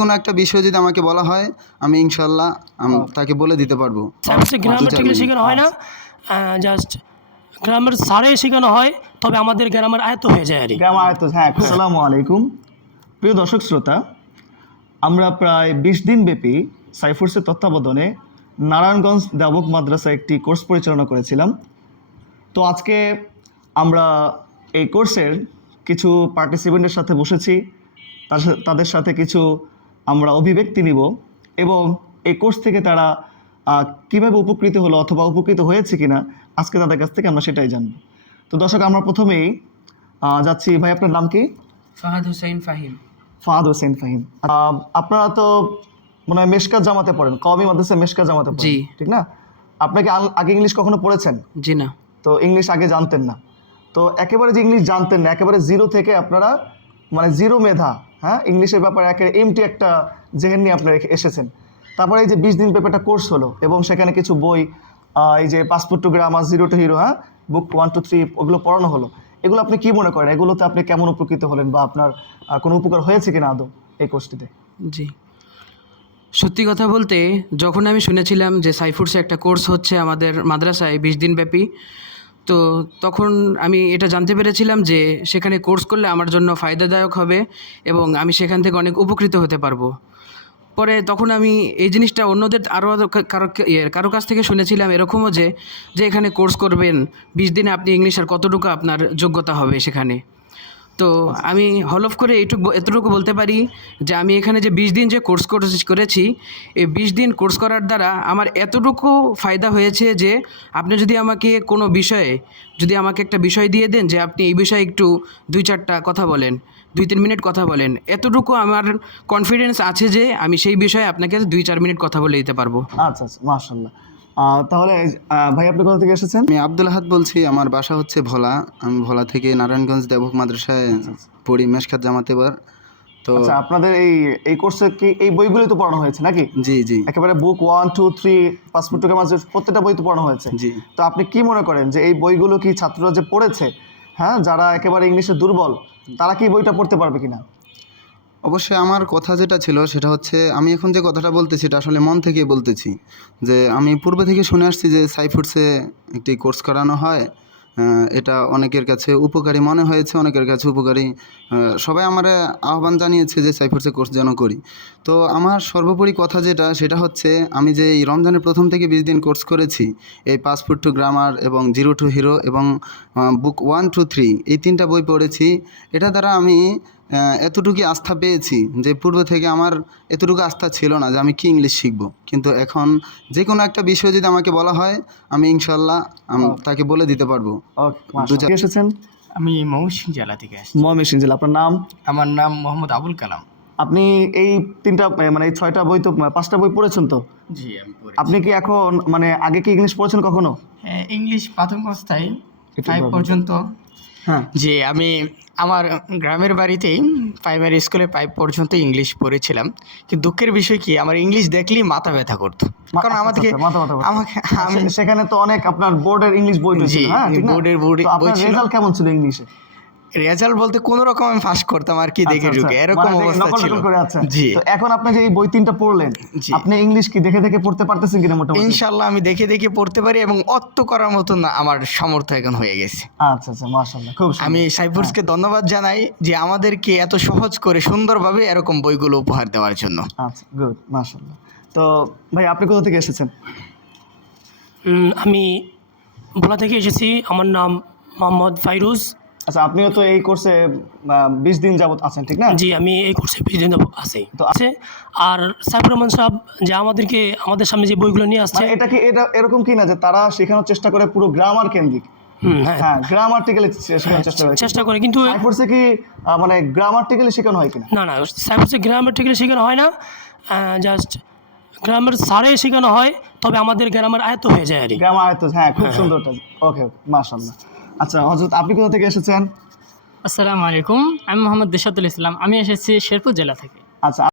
কোনো একটা বিষয় যদি আমাকে বলা হয় আমি ইনশাল্লাহ তাকে বলে দিতে পারবো। গ্রামার শেখানো হয় না, জাস্ট গ্রামার সারে শেখানো হয়, তবে আমাদের গ্রামার আয়ত্ত হয়ে যায় আর কি। গ্রামার আয়ত্ত, হ্যাঁ। আসসালামু আলাইকুম প্রিয় দর্শক শ্রোতা, আমরা প্রায় 20 দিন ব্যাপী সাইফুরসের তত্ত্বাবধানে নারায়ণগঞ্জ দেওবন্দ মাদ্রাসায় একটি কোর্স পরিচালনা করেছিলাম। তো আজকে আমরা এই কোর্সের কিছু পার্টিসিপেন্টের সাথে বসেছি, তাদের সাথে কিছু আমরা অভিব্যক্তি নিব এবং এই কোর্স থেকে তারা কীভাবে উপকৃত হলো অথবা উপকৃত হয়েছে কিনা আজকে তাদের কাছ থেকে আমরা সেটাই জানব। তো দর্শক, আমরা প্রথমেই যাচ্ছি। ভাই, আপনার নাম কি? ফাহাদ হোসেন ফাহিম। ফাহাদ হোসেন ফাহিম। আপনারা তো মনে হয় মেশকাত জামাতে পড়েন, কওমি মাদ্রাসায় মেশকাত জামাতে পড়েন, ঠিক না? আপনাকে আগে ইংলিশ কখনো পড়েছেন? জি না। তো ইংলিশ আগে জানতেন না, তো একেবারে যে ইংলিশ জানতেন না, একেবারে জিরো থেকে আপনারা মানে জিরো মেধা, হ্যাঁ, ইংলিশের ব্যাপারে এমটি একটা জেহেন নিয়ে আপনারা এসেছেন। তারপরে এই যে 20 দিন ব্যাপারটা কোর্স হলো এবং সেখানে কিছু বই, এই যে passport to grammar, zero two hero, হ্যাঁ, বুক 1 to 3 ওগুলো পড়ানো হলো। এগুলো আপনি কি মনে করেন, এগুলোতে আপনি কেমন উপকৃত হলেন বা আপনার কোনো উপকার হয়েছে কিনা আদৌ এই কোর্সটিতে? জি, সত্যি কথা বলতে যখন আমি শুনেছিলাম যে সাইফুরসে একটা কোর্স হচ্ছে আমাদের মাদ্রাসায় 20 দিন ব্যাপী, তো তখন আমি এটা জানতে পেরেছিলাম যে সেখানে কোর্স করলে আমার জন্য ফায়দাদায়ক হবে এবং আমি সেখান থেকে অনেক উপকৃত হতে পারবো। পরে তখন আমি এই জিনিসটা অন্যদের আরও কারো কাছ থেকে শুনেছিলাম এরকমও যে এখানে কোর্স করবেন 20 দিনে আপনি ইংলিশের কতটুকু আপনার যোগ্যতা হবে সেখানে। তো আমি হলফ করে এতটুকু বলতে পারি যে আমি এখানে যে 20 দিন যে কোর্স করেছি, এই 20 দিন কোর্স করার দ্বারা আমার এতটুকু ফায়দা হয়েছে যে আপনি যদি আমাকে কোনো বিষয়ে আমাকে একটা বিষয় দিয়ে দেন যে আপনি এই বিষয়ে একটু 2-4টা কথা বলেন, 2-3 মিনিট কথা বলেন, এতটুকু আমার কনফিডেন্স আছে যে আমি সেই বিষয়ে আপনাকে 2-4 মিনিট কথা বলে দিতে পারবো। আচ্ছা আচ্ছা, মাশাআল্লাহ। তাহলে ভাই, আপনি কোথা থেকে এসেছেন? আমি আব্দুল আহাদ বলছি, আমার বাসা হচ্ছে ভোলা। আমি ভোলা থেকে নারায়ণগঞ্জ দেওবন্দ মাদ্রাসায় পড়ি, মেশকাত জামাতে বার। তো আচ্ছা, আপনাদের এই কোর্সে কি এই বইগুলো তো পড়ানো হয়েছে নাকি? জি জি, একেবারে বুক 1, 2, 3 পাসপোর্ট টু গ্রামার প্রত্যেকটা বই তো পড়ানো হয়েছে। জি। তো আপনি কি মনে করেন যে এই বইগুলো কি ছাত্ররা যে পড়েছে, হ্যাঁ, যারা একেবারে ইংলিশে দুর্বল, তারা কি বইটা পড়তে পারবে কিনা? অবশ্যই আমার কথা যেটা ছিল সেটা হচ্ছে, আমি এখন যে কথাটা বলতেছি এটা আসলে মন থেকে বলতেছি, যে আমি পূর্বে থেকে শুনে আসছি যে সাইফুরসে একটি কোর্স করানো হয়। এটা অনেকের কাছে উপকারী মনে হয়েছে, অনেকের কাছে উপকারী। সবাই আমার আহ্বান জানিয়েছে যে সাইফুরসে কোর্স যেন করি। তো আমার সর্বোপরি কথা সেটা হচ্ছে, আমি যে এই রমজানের প্রথম থেকে 20 দিন কোর্স করেছি, এই পাসপোর্ট টু গ্রামার এবং জিরো টু হিরো এবং বুক 1 to 3 এই 3টা বই পড়েছি। এটা দ্বারা আমি এতটুকু আস্থা পেয়েছি যে পূর্ব থেকে আমার এতটুকু আস্থা ছিল না যে আমি কি ইংলিশ শিখব, কিন্তু এখন যে কোনো একটা বিষয় যদি আমাকে বলা হয় আমি ইনশাল্লাহ তাকে বলে দিতে পারবো। ওকে, এসেছেন? আমি ময়মনসিংহ জেলা থেকে আসছি। ময়মনসিংহ জেলা। আপনার নাম? আমার নাম মোহাম্মদ আবুল কালাম। আপনি এই 3টা মানে এই 6টা বই তো 5টা বই পড়েছেন তো? জি, আমি পড়েছি। আপনি কি এখন মানে আগে কি ইংলিশ পড়েছেন কখনো? হ্যাঁ, ইংলিশ প্রাথমিক অবস্থায় 5 পর্যন্ত। হ্যাঁ, যে আমি আমার গ্রামের বাড়িতেই প্রাইমারি স্কুলে 5 পর্যন্ত ইংলিশ পড়েছিলাম, কিন্তু দুঃখের বিষয় কি আমার ইংলিশ দেখলেই মাথা ব্যথা করতো, কারণ আমাদেরকে আমি সেখানে তো অনেক আপনার বোর্ডের ইংলিশ বই ছিল, হ্যাঁ, ঠিক না? বোর্ডের বই ছিল। রেজাল্ট কেমন ছিল ইংলিশে? রেজাল্ট বলতে কোনো রকম আমি পাস করতাম আর কি, দেখে ঢুকে এরকম অবস্থা ছিল। জি। তো এখন আপনি যে এই বই 3টা পড়লেন, আপনি ইংলিশ কি দেখে দেখে পড়তে পারতেছেন কিনা মোটামুটি? ইনশাআল্লাহ আমি দেখে দেখে পড়তে পারি এবং অত্ত করার মতো না আমার সামর্থ্য এখন হয়ে গেছে। আচ্ছা আচ্ছা, মাশাআল্লাহ, খুব সুন্দর। আমি সাইফুরসকে ধন্যবাদ জানাই যে আমাদেরকে এত সহজ করে সুন্দরভাবে এরকম বইগুলো উপহার দেওয়ার জন্য। আচ্ছা, গুড, মাশাআল্লাহ। তো ভাই, আপনি কোথা থেকে এসেছেন? আমি ভোলা থেকে এসেছি, আমার নাম মোহাম্মদ ফাইরুজ। আচ্ছা, আপনিও তো এই কোর্সে 20 দিন যাবত আছেন, ঠিক না? জি, আমি এই কোর্সে 20 দিন আছি তো আছে। আর সাইফুর রহমান সাহেব যে আমাদের সামনে যে বইগুলো নিয়ে আসছে, এটা এরকম কি না যে তারা শেখানোর চেষ্টা করে পুরো গ্রামার কেন্দ্রিক? হ্যাঁ, গ্রামাটিক্যালি শেখানোর চেষ্টা করে, কিন্তু সাইফুরসে কি মানে গ্রামাটিক্যালি শেখানো হয় কিনা? না, সাইফুরসে গ্রামাটিক্যালি শেখানো হয় না, জাস্ট গ্রামার সারে শেখানো হয়, তবে আমাদের গ্রামার আয়ত্ত হয়ে যায় আর কি। গ্রামার আয়ত্ত, হ্যাঁ, খুব সুন্দর। ওকে, মাশাআল্লাহ। আচ্ছা হযরত, আপনি কোথা থেকে এসেছেন? আসসালামু আলাইকুম, আমি মোহাম্মদ দেশাতুল ইসলাম। আমি এসেছি শেরপুর জেলা থেকে। আচ্ছা।